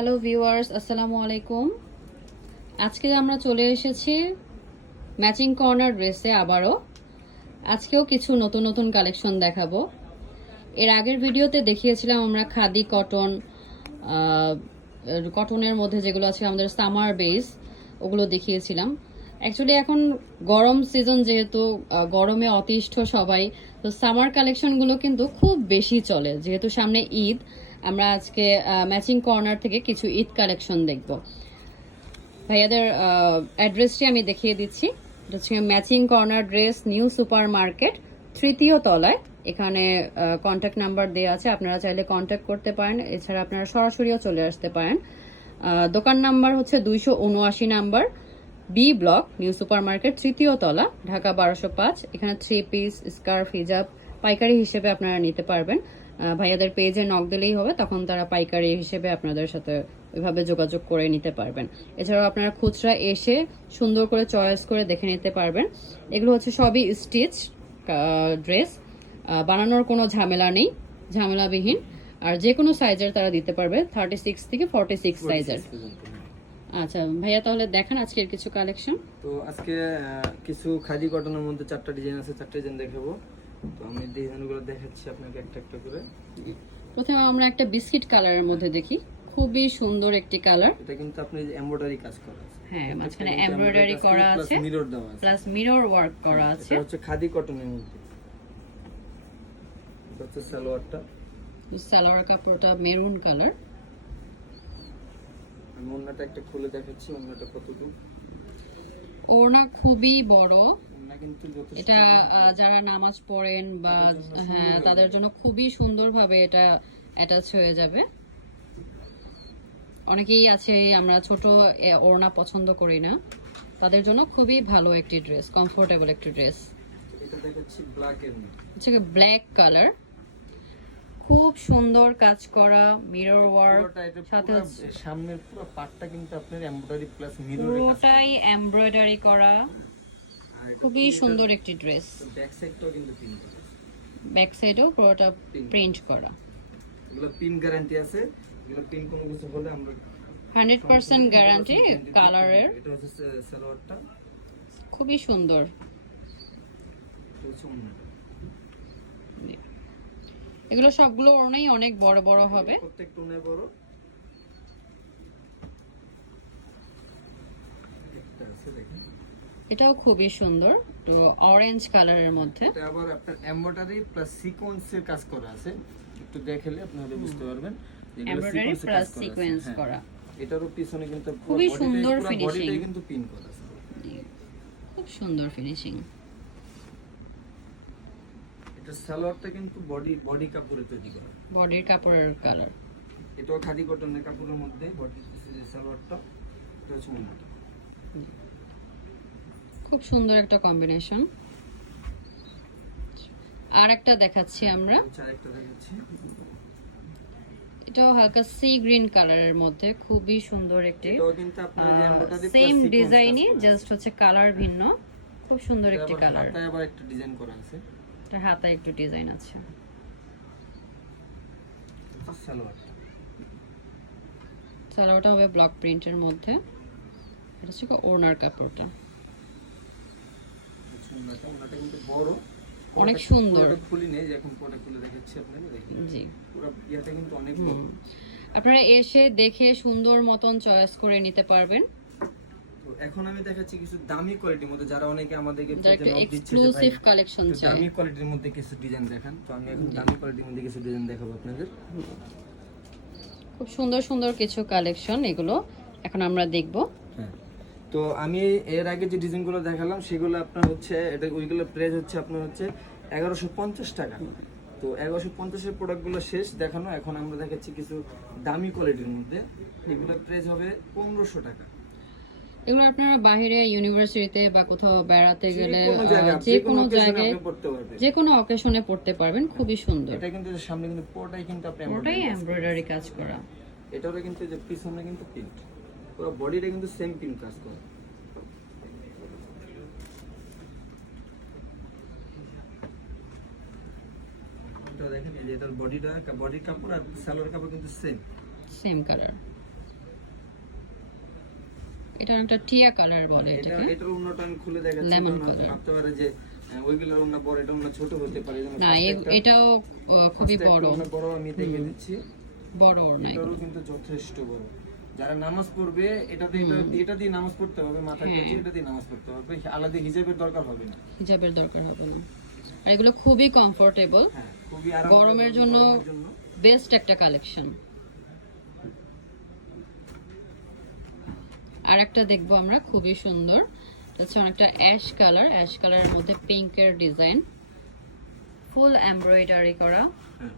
Hello viewers আসসালামু আলাইকুম আজকে আমরা চলে এসেছি ম্যাচিং কর্নার ড্রেসে আবারও। আজকেও কিছু নতুন নতুন কালেকশন দেখাবো। এর আগের ভিডিওতে দেখিয়েছিলাম আমরা খাদি কটন কটনের মধ্যে যেগুলো আছে আমাদের সামার বেস ওগুলো দেখিয়েছিলাম। অ্যাকচুয়ালি এখন গরম সিজন যেহেতু গরমে অতিষ্ঠ সবাই, তো সামার কালেকশনগুলো কিন্তু খুব বেশি চলে। যেহেতু সামনে ঈদ আমরা আজকে ম্যাচিং কর্নার থেকে কিছু ঈদ কালেকশন দেখব। ভাইয়াদের অ্যাড্রেসটি আমি দেখিয়ে দিচ্ছি। এটা হচ্ছে matching corner dress new super market তৃতীয় তলায়। এখানে কন্ট্যাক্ট নাম্বার দেওয়া আছে। আপনারা চাইলে কন্ট্যাক্ট করতে পারেন। এছাড়া আপনারা সরাসরিও চলে আসতে পারেন। দোকান নাম্বার হচ্ছে দুইশো উনআশি number B block new super market তৃতীয় তলা, ঢাকা বারোশো পাঁচ। এখানে থ্রি পিস স্কার্ফ হিজাব পাইকারি হিসেবে আপনারা নিতে পারবেন। ভাইয়াদের পেজে নক দিলেই হবে তখন তারা পাইকারি হিসেবে আপনাদের সাথে ওইভাবে যোগাযোগ করে নিতে পারবেন। এছাড়াও আপনারা খুচরা এসে সুন্দর করে চয়েস করে দেখে নিতে পারবেন। এগুলো হচ্ছে সবই স্টিচ ড্রেস বানানোর কোনো ঝামেলা নেই ঝামেলাবিহীন। আর যে কোনো সাইজের তারা দিতে পারবে থার্টি সিক্স থেকে ফর্টি সিক্স সাইজের আচ্ছা ভাইয়া তাহলে দেখান আজকের কিছু কালেকশন তো আজকে কিছু খাদি কটনের মধ্যে চারটা ডিজাইন আছে চারটা ডিজাইন দেখাবো। তো আমি ডিজাইনগুলো দেখাচ্ছি আপনাকে একটা একটা করে। প্রথমে আমরা একটা বিস্কিট কালারের মধ্যে দেখি। খুবই সুন্দর একটি কালার। এটা কিন্তু আপনি এমব্রয়ডারি কাজ করা আছে। হ্যাঁ মাঝখানে এমব্রয়ডারি করা আছে মিরর দেওয়া আছে। প্লাস মিরর ওয়ার্ক করা আছে। এটা হচ্ছে খাদি কটনের মধ্যে। এটা হচ্ছে সালোয়ারটা। সালোয়ার কাপড়টা মেরুন কালার। আমি অন্যটা একটা খুলে দেখাচ্ছি অন্যটা কতটুকু? ওড়না খুবই বড়। এটা যারা নামাজ পড়েন বা হ্যাঁ তাদের জন্য খুবই সুন্দরভাবে এটা অ্যাটাচ হয়ে যাবে। অনেকেই আছে আমরা ছোট ওড়না পছন্দ করি না। তাদের জন্য খুবই ভালো একটি ড্রেস কমফোর্টেবল একটি ড্রেস এটা ব্ল্যাক কালার খুব সুন্দর কাজ করা মিরর ওয়ার্ক সাথে সামনের পুরো পার্টটা কিন্তু আপনার এমব্রয়ডারি প্লাস মিরর পুরোটাই এমব্রয়ডারি করা। খুবই সুন্দর একটি ড্রেস ব্যাক সাইডটাও কিন্তু পিন করা ব্যাক সাইডেও পুরোটা প্রিন্ট করা। এগুলো পিন গ্যারান্টি আছে। এগুলো পিন কোনো কিছু হলে আমরা হান্ড্রেড পার্সেন্ট গ্যারান্টি কালারের। এটা হচ্ছে সালোয়ারটা। খুবই সুন্দর। এগুলো সবগুলো ওড়নাই অনেক বড় বড় হবে। প্রত্যেক টোনে বড় একটা আছে দেখেন এটাও খুবই সুন্দর তো অরেঞ্জ কালারের মধ্যে। এটা আবার আপনার এমব্রয়ডারি প্লাস সিকোয়েন্সের কাজ করা আছে। একটু দেখলে আপনারা বুঝতে পারবেন এমব্রয়ডারি প্লাস। সিকোয়েন্স। করা এটারও পিছনে কিন্তু খুবই সুন্দর finishing। কিন্তু পিন করা আছে। খুব সুন্দর ফিনিশিং এটা সালোয়ারটা কিন্তু বডি বডি কাপড়ে তৈরি করা। বডির কাপড়ের কালার এটাও খাদি কটনের কাপড়ের মধ্যে বডি সালোয়ারটা এটা হচ্ছে অন্যটা খুব সুন্দর একটা কম্বিনেশন আর একটা দেখাচ্ছি আমরা। এটাও হালকা সি গ্রিন কালারের মধ্যে খুবই সুন্দর একটি সেম ডিজাইনই জাস্ট হচ্ছে কালার ভিন্ন খুব সুন্দর একটি কালার আবার একটা ডিজাইন করা আছে। এটা হাতায় একটু ডিজাইন আছে। সালোয়ারটা। হবে ব্লক প্রিন্টের মধ্যে। এটা হচ্ছে ওড়নার কাপড়টা। ওনাটা ওনাটা কিন্তু বড়। অনেক সুন্দর। খুলি নেই এখন পুরোটা খুলে দেখাচ্ছি আপনাকে জি। পুরো ইয়াটা কিন্তু অনেক আপনারা এসে দেখে সুন্দর মতন চয়েস করে নিতে পারবেন। এখন আমি দেখাচ্ছি কিছু দামি কোয়ালিটির মধ্যে যারা অনেকে আমাদেরকে এক্সক্লুসিভ কালেকশন চাই দামি কোয়ালিটির মধ্যে কিছু ডিজাইন দেখান। তো আমি এখন দামি কোয়ালিটির মধ্যে কিছু ডিজাইন দেখাবো আপনাদের। খুব সুন্দর সুন্দর কিছু কালেকশন এগুলো এখন আমরা দেখব। তো আমি এর আগে যে ডিজাইনগুলো দেখালাম সেগুলো আপনার হচ্ছে এটা ওইগুলো প্রাইস হচ্ছে আপনার হচ্ছে এগারোশো পঞ্চাশ টাকা। তো এগারোশো পঞ্চাশের প্রোডাক্টগুলো শেষ দেখানো। এখন আমরা দেখাচ্ছি কিছু দামি কোয়ালিটির মধ্যে। এগুলো প্রাইস হবে পনেরোশো টাকা। এগুলো আপনারা বাইরে ইউনিভার্সিটিতে বা কোথাও বেড়াতে গেলে যে কোনো জায়গায় যে কোনো অকেশনে পড়তে পারবেন। খুবই সুন্দর। এটা কিন্তু সামনে কিন্তু পুরোটাই কিন্তু আপনি কাজ এমব্রয়ডারি কাজ করা। করা। এটারও কিন্তু যে পিছনে কিন্তু প্রিন্ট পুরো বডিটা কিন্তু সেম প্রিন্ট কাজ করে। দেখেন এই যে এটার বডিটা বডির কাপড় আর সালোয়ার কাপড় কিন্তু সেম সেম কালার এটা একটা টিয়া কালার বলে এটাকে। এটার অন্যটা খুলে দেখাচ্ছি Lemon কারণ ভাবতে পারে যে ওইগুলোর অন্য বড় এটা ছোট হতে পারে না এটাও খুবই বড়। বড় আমি দেখে দিচ্ছি। বড় ওর না এটারও কিন্তু যথেষ্ট বড়। যারা নামাজ পড়বে এটা এটা দিয়ে নামাজ পড়তে হবে হ্যাঁ। কাছে এটা দিয়ে নামাজ পড়তে হবে। আলাদা হিজাবের দরকার হবে না। হিজাবের দরকার হবে না। আর এগুলো খুবই কমফোর্টেবল হ্যাঁ খুবই গরমের জন্য বেস্ট একটা কালেকশন আর একটা দেখব আমরা খুবই সুন্দর। হচ্ছে অনেকটা অ্যাশ কালার অ্যাশ কালারের মধ্যে পিঙ্কের ডিজাইন ফুল এমব্রয়ডারি করা।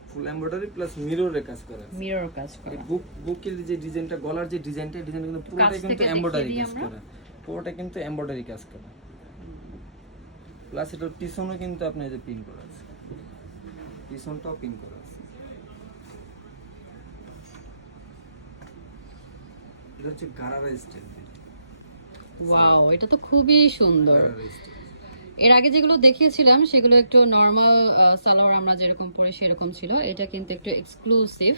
ফুল এমব্রয়ডারি প্লাস মিররের কাজ করা। মিরর কাজ করা। বুক বুকের যে ডিজাইনটা গলার যে ডিজাইনটা ডিজাইন কিন্তু পুরোটাই কিন্তু এমব্রয়ডারি কাজ করা। পুরোটা কিন্তু এমব্রয়ডারি কাজ করা। প্লাস এটার পিছনও কিন্তু আপনার এই যে পিন করা আছে। পিছনটাও পিন করা আছে। এটা হচ্ছে গারারা স্টাইল। ওয়াও এটা তো খুবই সুন্দর। এর আগে যেগুলো দেখিয়েছিলাম সেগুলো একটু নর্মাল সালোয়ার আমরা যেরকম পরে সেরকম ছিল। এটা কিন্তু একটু এক্সক্লুসিভ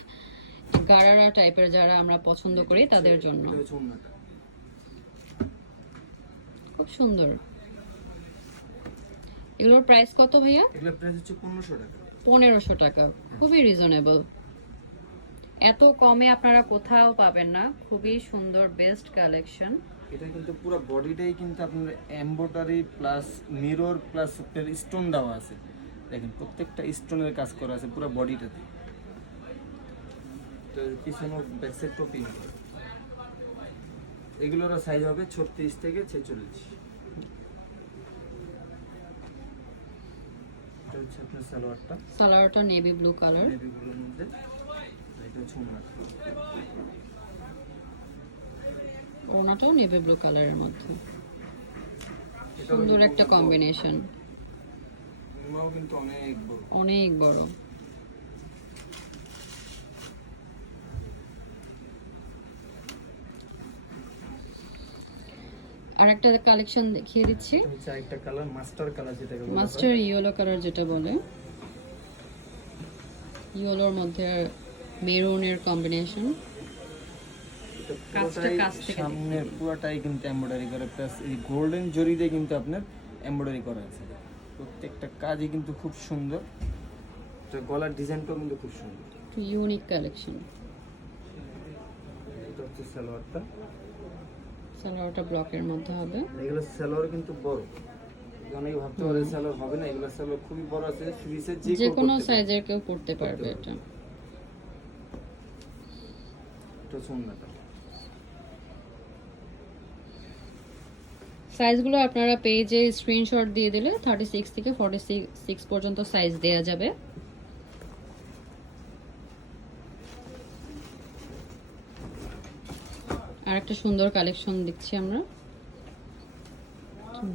গারারা টাইপের যারা আমরা পছন্দ করি তাদের জন্য। খুব সুন্দর। এগুলোর প্রাইস কত ভাইয়া? এগুলোর প্রাইস হচ্ছে পনেরোশো টাকা। পনেরোশো টাকা। খুবই রিজনেবল এত কমে আপনারা কোথাও পাবেন না। খুবই সুন্দর বেস্ট কালেকশন এটা কিন্তু পুরো বডিটাই কিন্তু আপনার এমব্রয়ডারি প্লাস মিরর প্লাস আপনার স্টোন দেওয়া আছে। দেখেন প্রত্যেকটা স্টোনের কাজ করা আছে পুরো বডিটাতে তো পিছনে ব্যাক সাইড টপিং এগুলোর সাইজ হবে ছত্রিশ থেকে ছেচল্লিশ। আপনার সালোয়ারটা। সালোয়ারটা নেভি ব্লু কালার নেভিগুলোর মধ্যে। এটা হচ্ছে ওনাটাও নেভি ব্লু কালারের মধ্যে। সুন্দর একটা কম্বিনেশন কিন্তু অনেক বড়। অনেক বড়। আর একটা কালেকশন দেখিয়ে দিচ্ছি। হচ্ছে কালার মাস্টার কালার বলা মাস্টার ইয়েলো কালার যেটা বলে। ইয়েলোর মধ্যে মেরুনের কম্বিনেশন পুরোটাই পুরোটাই কিন্তু এমব্রয়ডারি করা প্লাস এই গোল্ডেন জরি দিয়ে কিন্তু আপনার এমব্রয়ডারি করা আছে। প্রত্যেকটা কাজই কিন্তু খুব সুন্দর। এটা গলার ডিজাইনটাও কিন্তু খুব সুন্দর। ইউনিক কালেকশন এটা হচ্ছে সালোয়ারটা। সালোয়ারটা ব্লকের মধ্যে হবে। এগুলো সালোয়ার কিন্তু বড়। অনেকে ভাবতে পারে সালোয়ার হবে না এগুলো সালোয়ার খুবই বড় আছে ফ্রিজের যে যে কোনো সাইজের কেউ করতে পারবে এটা। এটা হচ্ছে সাইজগুলো আপনারা পেজে স্ক্রিনশট দিয়ে দিলে থার্টি সিক্স থেকে ফর্টি সিক্স পর্যন্ত সাইজ দেওয়া যাবে। আর একটা সুন্দর কালেকশন দেখছি আমরা।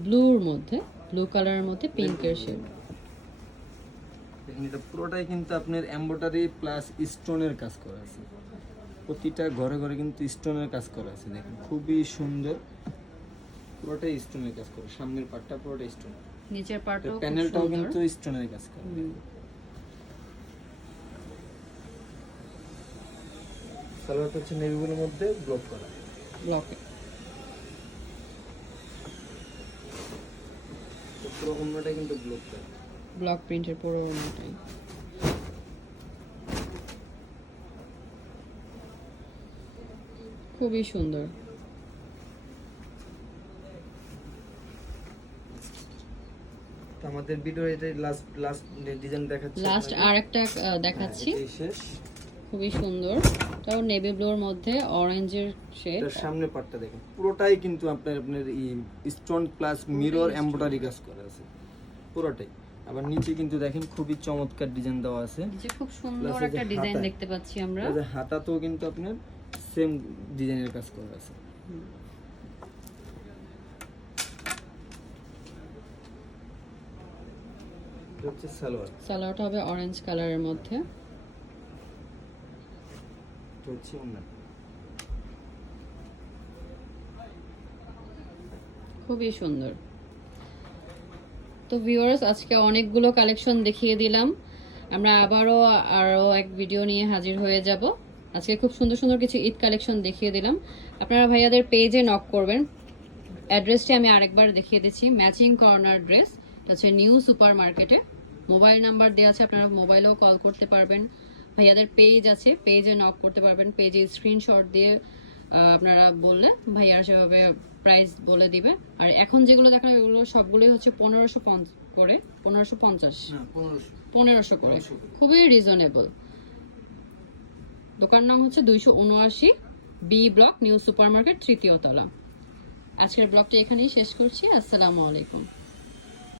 ব্লুর মধ্যে ব্লু কালারের মধ্যে পিঙ্কের শেড এটা পুরোটাই কিন্তু আপনার এমব্রয়ডারি প্লাস স্টোনের কাজ করা আছে। প্রতিটা ঘরে ঘরে কিন্তু স্টোনের কাজ করা আছে। দেখেন, খুবই সুন্দর। পুরোটাই স্টোনের কাজ করা সামনের পাটটা পুরোটাই স্টোন নিচের পার্টও প্যানেলটাও কিন্তু স্টোনের কাজ করা। সালোয়ারটা হচ্ছে নেভিগুলোর মধ্যে ব্লক করা। ব্লকে পুরো অন্যটা কিন্তু ব্লক করা। ব্লক প্রিন্টের পুরো ওনাটাই খুবই সুন্দর। আমাদের ভিডিও এটা লাস্ট লাস্ট ডিজাইন দেখাচ্ছি লাস্ট আপনাদের। আর একটা দেখাচ্ছি। হ্যাঁ, শেষ। খুবই সুন্দর। তাও নেভি ব্লুর মধ্যে অরেঞ্জের শেড এটার সামনে পার্টটা দেখেন। পুরোটাই কিন্তু আপনার আপনার স্টোন প্লাস মিরর এমব্রয়ডারি কাজ করা আছে। পুরোটাই। আবার নিচে কিন্তু দেখেন খুবই চমৎকার ডিজাইন দেওয়া আছে। যে খুব সুন্দর একটা ডিজাইন দেখতে পাচ্ছি আমরা। হাতাতেও কিন্তু আপনার সেম ডিজাইনের কাজ করা আছে। হচ্ছে সালোয়ার। সালোয়ারটা হবে অরেঞ্জ কালারের মধ্যে। এটা হচ্ছে ওন্না খুবই সুন্দর। তো ভিউয়ার্স আজকে অনেকগুলো কালেকশন দেখিয়ে দিলাম। আমরা আবারও আরও এক ভিডিও নিয়ে হাজির হয়ে যাব। আজকে খুব সুন্দর সুন্দর কিছু ঈদ কালেকশন দেখিয়ে দিলাম। আপনারা ভাইয়াদের পেজে নক করবেন। অ্যাড্রেসটি আমি আরেকবার দেখিয়ে দিচ্ছি ম্যাচিং কর্নার ড্রেস হচ্ছে নিউ সুপার মার্কেটে মোবাইল নাম্বার দেওয়া আছে আপনারা মোবাইলেও কল করতে পারবেন। ভাইয়াদের পেজ আছে পেজে নক করতে পারবেন। পেজে স্ক্রিনশট দিয়ে আপনারা বললে ভাইয়ারা সেভাবে প্রাইস বলে দিবে। আর এখন যেগুলো দেখানো এগুলো সবগুলোই হচ্ছে পনেরোশো করে পনেরোশো পঞ্চাশ। হ্যাঁ পনেরোশো। পনেরোশো করে। খুবই রিজনেবল দোকান নাম হচ্ছে দুইশো উনআশি B block new super market তৃতীয় তলা। আজকের ব্লগটা এখানেই শেষ করছি। আসসালামু আলাইকুম।